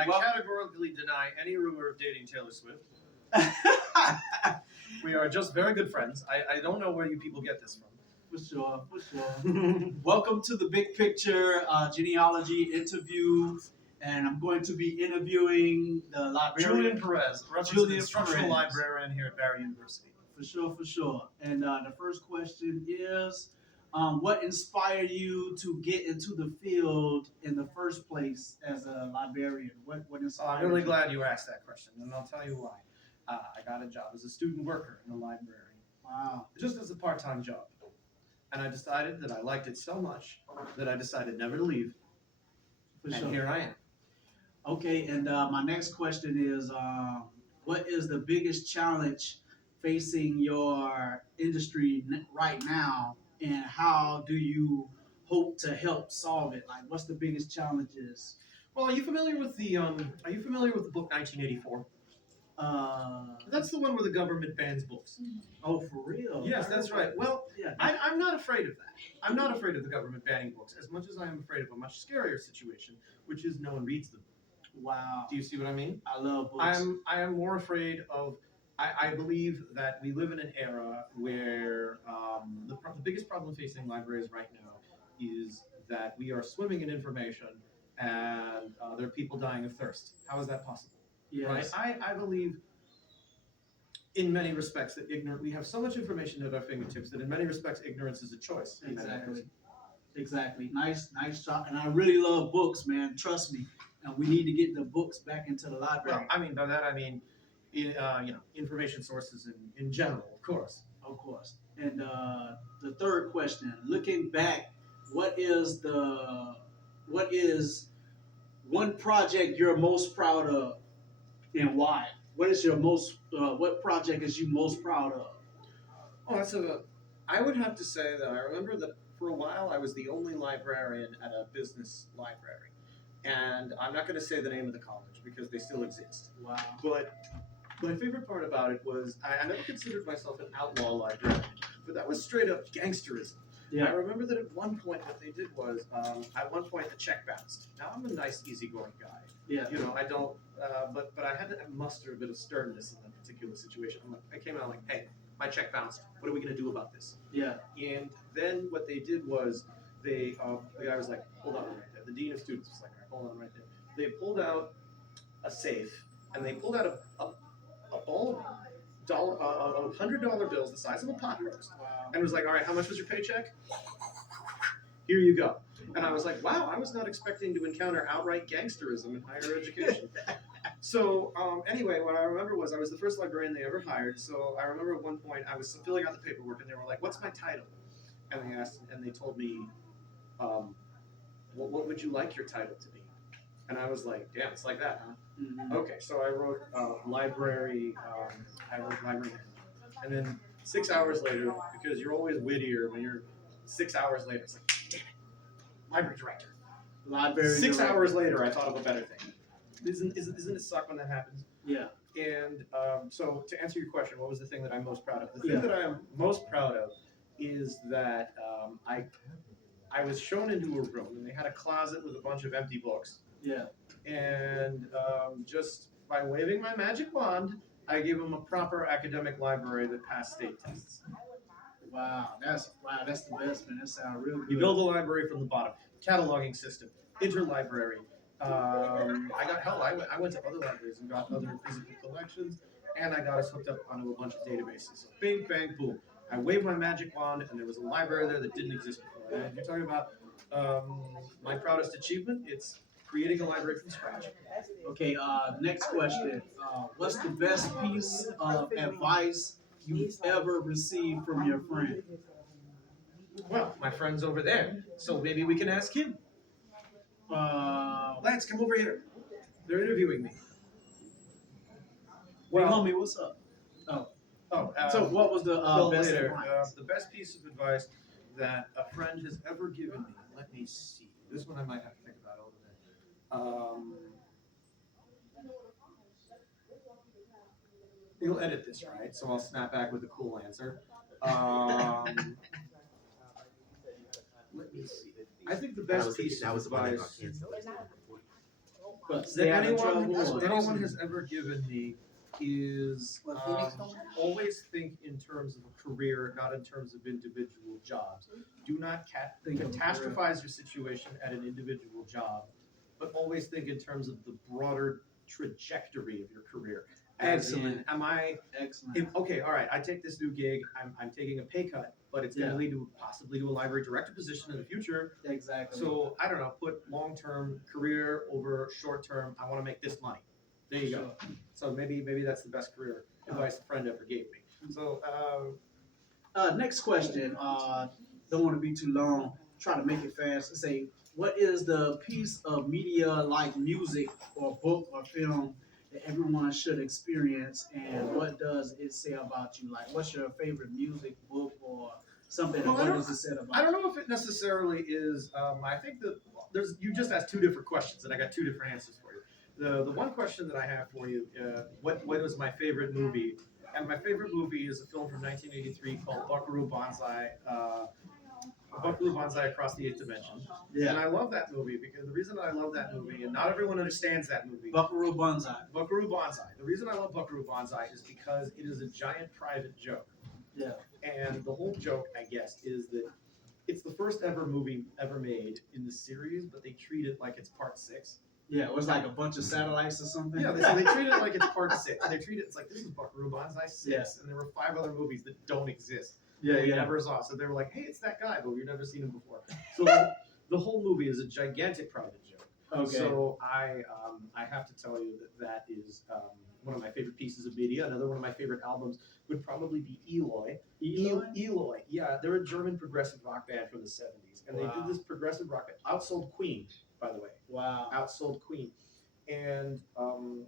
everybody. I categorically deny any rumor of dating Taylor Swift. We are just very good friends. I don't know where you people get this from. For sure. Welcome to the Big Picture Genealogy interview, and I'm going to be interviewing the librarian. Julian Perez, instructional librarian here at Barry University. For sure. And the first question is, what inspired you to get into the field in the first place as a librarian? What inspired I'm really you? glad you asked that question, and I'll tell you why. I got a job as a student worker in the library, Wow. just as a part-time job. And I decided that I liked it so much that I decided never to leave. For And sure. here I am. Okay, and my next question is, what is the biggest challenge facing your industry right now, and how do you hope to help solve it? Like, what's the biggest challenges? Well, are you familiar with the book 1984? That's the one where the government bans books. Oh, for real? Yes, that's right. Well, Yeah. I'm not afraid of that. I'm not afraid of the government banning books as much as I am afraid of a much scarier situation, which is no one reads them. Wow. Do you see what I mean? I love books. I am more afraid of. I believe that we live in an era where the biggest problem facing libraries right now is that we are swimming in information and there are people dying of thirst. How is that possible? Yes. Right? I believe in many respects that we have so much information at our fingertips that in many respects ignorance is a choice. Exactly. Nice shot. And I really love books, man. Trust me. And we need to get the books back into the library. Well, I mean, by that I mean, information sources in general, of course. Of course. And the third question, looking back, what is one project you're most proud of, and why? What project is you most proud of? Oh, I would have to say that I remember that for a while I was the only librarian at a business library. And I'm not going to say the name of the college because they still exist. Wow. But my favorite part about it was I never considered myself an outlaw librarian, but that was straight up gangsterism. Yeah. I remember that at one point what they did was, at one point the check bounced. Now I'm a nice, easygoing guy. Yeah. I don't, but I had to muster a bit of sternness in that particular situation. I came out like, hey, my check bounced. What are we going to do about this? Yeah. And then what they did was the guy was like, hold on right there. The dean of students was like, all right, hold on right there. They pulled out a safe and they pulled out a ball of $100 bills the size of a pot roast. Wow. And it was like, all right, how much was your paycheck? Here you go. And I was like, wow, I was not expecting to encounter outright gangsterism in higher education. So anyway, what I remember was I was the first librarian they ever hired. So I remember at one point I was filling out the paperwork and they were like, what's my title? And they told me, what would you like your title to be? And I was like, damn, it's like that, huh? Mm-hmm. Okay, so I wrote library manager. And then 6 hours later, because you're always wittier when you're 6 hours later, it's like, damn it, library director. Library 6 director. hours later, I thought of a better thing. Isn't it suck when that happens? Yeah. And so to answer your question, what was the thing that I'm most proud of? The thing that I am most proud of is that I was shown into a room and they had a closet with a bunch of empty books. Yeah. And just by waving my magic wand, I gave them a proper academic library that passed state tests. Wow, that's the best, man. That sounds real good. You build a library from the bottom, cataloging system, interlibrary. I went to other libraries and got other physical collections, and I got us hooked up onto a bunch of databases. So bing, bang, boom. I waved my magic wand, and there was a library there that didn't exist before. And you're talking about my proudest achievement, it's creating a library from scratch. Okay, next question. What's the best piece of advice you've ever received from your friend? Well, my friend's over there, so maybe we can ask him. Lance, come over here. They're interviewing me. Well, homie, what's up? So what was the best advice? The best piece of advice that a friend has ever given me. Let me see. This one I might have to think about a little bit. You'll edit this, right? So I'll snap back with a cool answer. Let me see. I think the best piece of advice. But stay out of trouble. that or- anyone has ever given me is What, Phoenix don't? always think in terms of a career, not in terms of individual jobs. Do not Think of a catastrophize your situation at an individual job, but always think in terms of the broader trajectory of your career. As in, Excellent. am I Excellent. okay, all right, I take this new gig, I'm taking a pay cut, but it's going to Yeah. lead to possibly to a library director position in the future. Exactly. So I don't know, put long-term career over short-term. I want to make this money. There you go. So maybe that's the best career advice a friend ever gave me. So Next question. Don't want to be too long. Try to make it fast. Say, what is the piece of media like music or book or film that everyone should experience, and what does it say about you? Like, what's your favorite music, book, or something? Well, and I what don't- does it say about I don't know if it necessarily is. I think that you just asked two different questions, and I got two different answers for you. The one question that I have for you, what was my favorite movie? And my favorite movie is a film from 1983 called Buckaroo Banzai. Buckaroo Banzai Across the Eighth Dimension. you? And Yeah. I love that movie because the reason I love that movie, and not everyone understands that movie. Buckaroo Banzai. Buckaroo Banzai. The reason I love Buckaroo Banzai is because it is a giant private joke. Yeah. And the whole joke, I guess, is that it's the first ever movie ever made in the series, but they treat it like it's part 6. Yeah. It was like a bunch of satellites or something. Yeah, so they treat it like it's part 6. They treat it, it's like, this is Buckaroo Banzai 6, Yeah. and there were 5 other movies that don't exist. Yeah. that we Yeah. never saw. So they were like, hey, it's that guy, but we've never seen him before. So the whole movie is a gigantic private joke. Okay. So I have to tell you that is one of my favorite pieces of media. Another one of my favorite albums would probably be Eloy. Eloy. Yeah, they're a German progressive rock band from the 70s. And they Wow. did this progressive rock band. Outsold Queen, by the way. Wow. Outsold Queen. And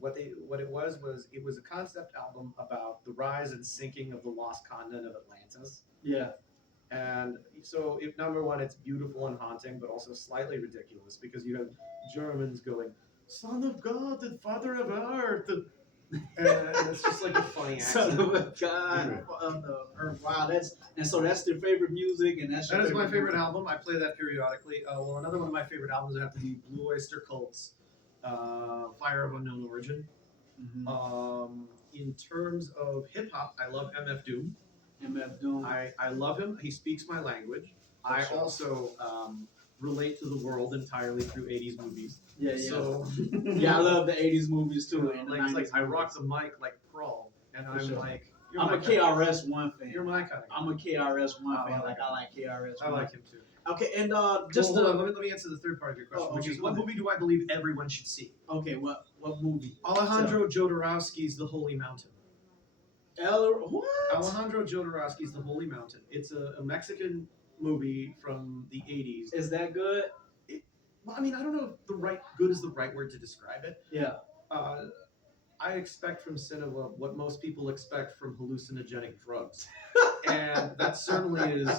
what it was it was a concept album about the rise and sinking of the lost continent of Atlantis. Yeah. And so, if number one, it's beautiful and haunting, but also slightly ridiculous because you have Germans going, "Son of God and Father of Earth," and it's just like a funny Son accent. of a God of the earth. Wow, that's their favorite music, and that's your That is my favorite music. album. I play that periodically. Well, another one of my favorite albums would have to be Blue Oyster Cult's "Fire of Unknown Origin." Mhm. In terms of hip hop, I love MF Doom. MF Doom. I love him. He speaks my language. For I sure. also relate to the world entirely through 80s movies. Yeah, yeah. So, Yeah, I love the '80s movies too. and the like, it's 90s like I rock movies. the mic like Crawl, and For I'm sure. like, you're I'm my a kind of- KRS-One fan. You're my kind of guy. I'm a KRS-One Oh, fan. I Like I like KRS-One. I like him too. Okay, and Just just hold on, let me answer the third part of your question, Oh, which okay, is go what ahead. movie do I believe everyone should see? okay, what movie? Alejandro Jodorowsky's The Holy Mountain. What? Alejandro Jodorowsky's The Holy Mountain. It's a Mexican movie from the 80s. Is that good? Well, I mean, I don't know if good is the right word to describe it. Yeah. I expect from cinema what most people expect from hallucinogenic drugs. And that certainly is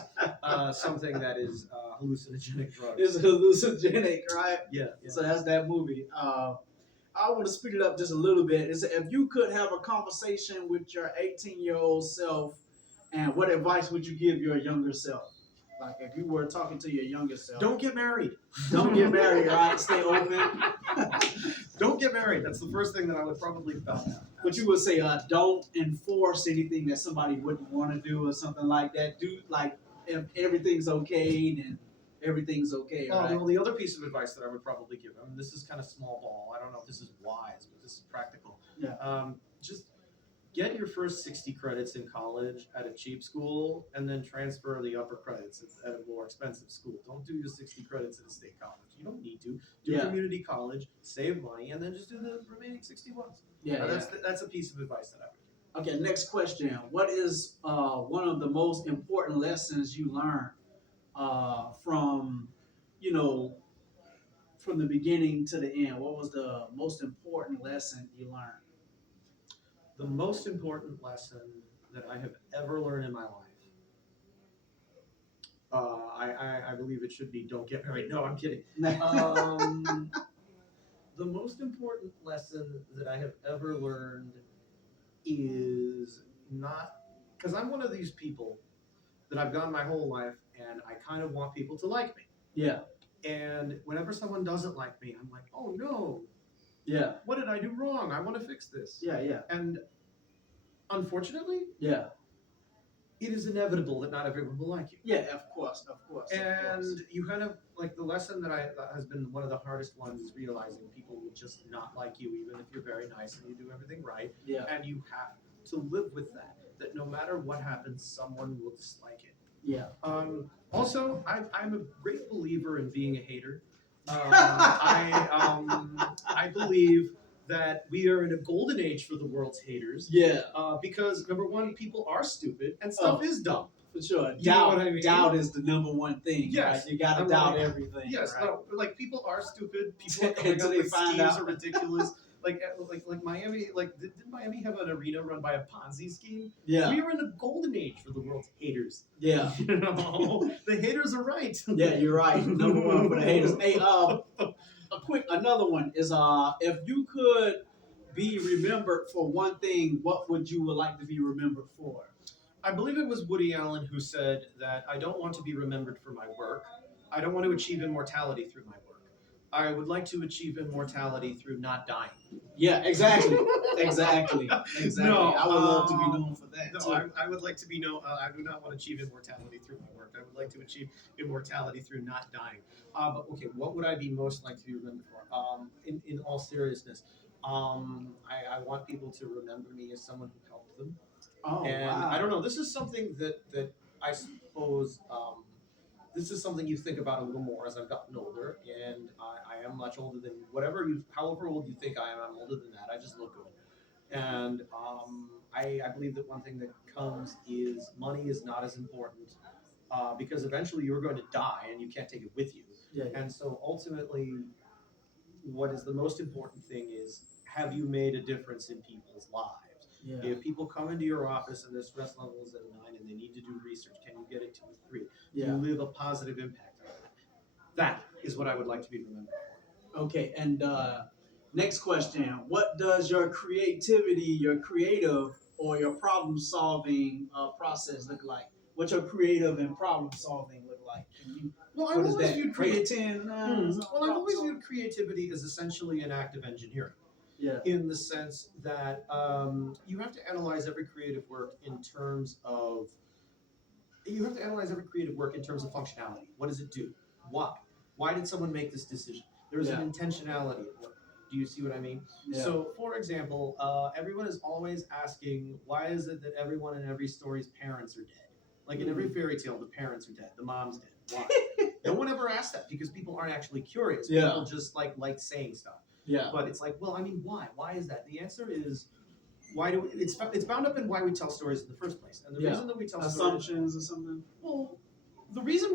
something that is hallucinogenic drugs. It's hallucinogenic, right? Yeah. So that's that movie. I want to speed it up just a little bit. It's if you could have a conversation with your 18-year-old self, and what advice would you give your younger self? Like if you were talking to your younger self. Don't get married. Don't get married, right? Stay open. Don't get married. That's the first thing that I would probably tell them. But you would say, don't enforce anything that somebody wouldn't want to do or something like that. Do like if everything's okay, then everything's okay, right? Well, the other piece of advice that I would probably give, I mean, this is kind of small ball. I don't know if this is wise, but this is practical. Yeah. Just get your first 60 credits in college at a cheap school and then transfer the upper credits at a more expensive school. Don't do your 60 credits at a state college. You don't need to. Do Yeah. community college, save money, and then just do the remaining 60 ones. Yeah, yeah. That's a piece of advice that I would give. Okay, next question. What is one of the most important lessons you learned from, from the beginning to the end? What was the most important lesson you learned? The most important lesson that I have ever learned in my life. I believe it should be don't get married. No, I'm kidding. The most important lesson that I have ever learned is not, because I'm one of these people that I've gone my whole life and I kind of want people to like me. Yeah, And whenever someone doesn't like me, I'm like, oh no, Yeah. What did I do wrong? I want to fix this. Yeah. Yeah. And unfortunately, Yeah. it is inevitable that not everyone will like you. Yeah. Of course. Of course. Of course. And you kind of like the lesson that has been one of the hardest ones is realizing people will just not like you, even if you're very nice and you do everything right. Yeah. And you have to live with that. That no matter what happens, someone will dislike it. Yeah. Also, I'm a great believer in being a hater. I believe that we are in a golden age for the world's haters. Yeah. Because number one, people are stupid and stuff is dumb. For sure. You know what I mean? Doubt is the number one thing. Yes. Right? You got to I'm doubt like- everything. Yes, Right? no, like people are stupid. People are Until they like find schemes out. are ridiculous. Like Miami, like did Miami have an arena run by a Ponzi scheme? Yeah. We are in the golden age for the world's haters. Yeah. You know, the haters are right. Yeah. You're right. Number one for the haters. Hey, another one is if you could be remembered for one thing, what would you like to be remembered for? I believe it was Woody Allen who said that I don't want to be remembered for my work. I don't want to achieve immortality through my work. I would like to achieve immortality through not dying. Yeah, exactly. Exactly. No, I would love to be known for that. No, too. I would like to be known. I do not want to achieve immortality through my work. I would like to achieve immortality through not dying. But okay, what would I be most like to be remembered for? In all seriousness, I want people to remember me as someone who helped them. Oh, And wow. I don't know. This is something that I suppose this is something you think about a little more as I've gotten older, and I am much older than however old you think I am. I'm older than that. I just look good, and I believe that one thing that comes is money is not as important because eventually you're going to die and you can't take it with you. Yeah. And so ultimately, what is the most important thing is, have you made a difference in people's lives? Yeah. If people come into your office and their stress level is at a 9 and they need to do research, can you get it to a 3? Yeah. You leave a positive impact on that. That is what I would like to be remembered for. Okay, and next question. What does your creativity, your creative, or your problem-solving process look like? What's your creative and problem-solving look like? Well, What I've is always that? viewed Creativity? Well, I've always viewed creativity as essentially an act of engineering, Yeah. in the sense that you have to analyze every creative work in terms of functionality. What does it do? Why? Why did someone make this decision? There's an intentionality at work. Do you see what I mean? Yeah. So, for example, everyone is always asking, why is it that everyone in every story's parents are dead? Like in every fairy tale, the parents are dead, the mom's dead. Why? No one ever asks that because people aren't actually curious. Yeah. People just like saying stuff. Yeah. But it's like, well, I mean, why? Why is that? The answer is, it's bound up in why we tell stories in the first place. And the reason that we tell stories, Assumptions or something. well, the reason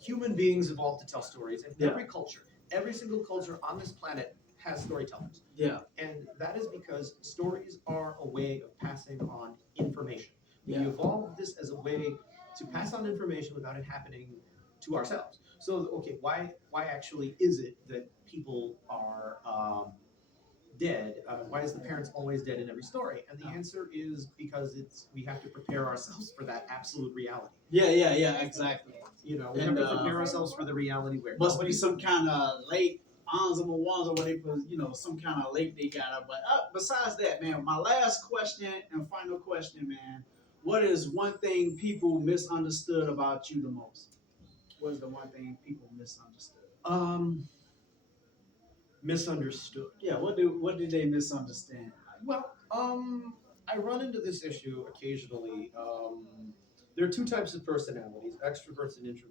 human beings evolved to tell stories, and Yeah. every culture, every single culture on this planet has storytellers. Yeah. And that is because stories are a way of passing on information. We Yeah. evolved this as a way to pass on information without it happening to ourselves. So, okay, why actually is it that people are dead? Why is the parents always dead in every story? And the answer is because we have to prepare ourselves for that absolute reality. Yeah, exactly. You know, we And, have to prepare ourselves for the reality where Must be some kind of late Anzama Wanza where they put, some kind of late they got up. But besides that, man, my last question and final question, man, what is one thing people misunderstood about you the most? What is the one thing people misunderstood? misunderstood. Yeah, what did they misunderstand? Well, I run into this issue occasionally. There are two types of personalities: extroverts and introverts.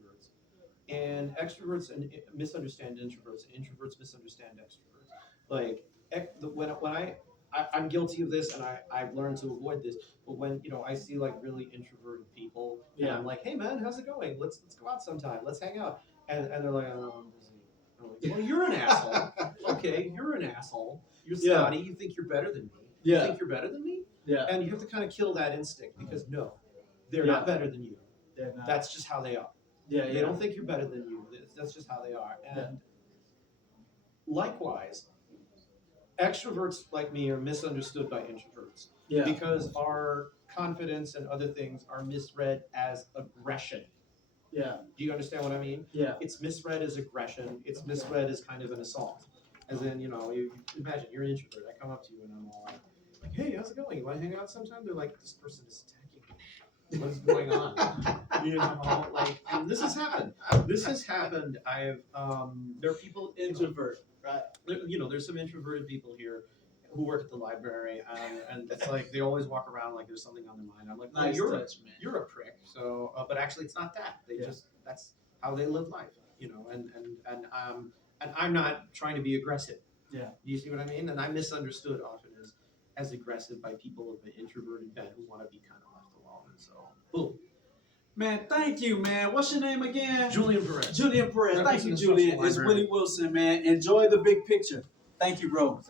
And extroverts misunderstand introverts, and introverts misunderstand extroverts. Like I'm guilty of this, and I've learned to avoid this. But when I see like really introverted people, and Yeah. I'm like, hey man, how's it going? Let's go out sometime. Let's hang out. And they're like, oh, I'm busy. I'm like, well, you're an asshole. Okay, you're an asshole. You're Yeah. snotty. You think you're better than me. Yeah. You think you're better than me? Yeah. And you have to kind of kill that instinct because no, they're Yeah. not better than you. They're not. That's just how they are. yeah. They don't think you're better than you. That's just how they are. And likewise, extroverts like me are misunderstood by introverts Yeah. because our confidence and other things are misread as aggression. Yeah. Do you understand what I mean? Yeah. It's misread as aggression. It's misread as kind of an assault. As in, you know, you imagine you're an introvert. I come up to you and I'm all like, hey, how's it going? You want to hang out sometime? They're like, this person is attacking me. What is going on? You know, like, and this has happened. This has happened. There are people, Introvert, right? you know, there's some introverted people here who work at the library, and it's like they always walk around like there's something on their mind. I'm like, no, Nice you're touch, man. you're a prick. So, but actually, it's not that. They Yeah. just that's how they live life, you know. And I'm not trying to be aggressive. Yeah. You see what I mean? And I'm misunderstood often as aggressive by people of the introverted bent who want to be kind of left alone. And so, boom. Man, thank you, man. What's your name again? Julian Perez. Julian Perez. Thank you, Representative Julian. Social It's Library. Willie Wilson, man. Enjoy the big picture. Thank you, bro. That's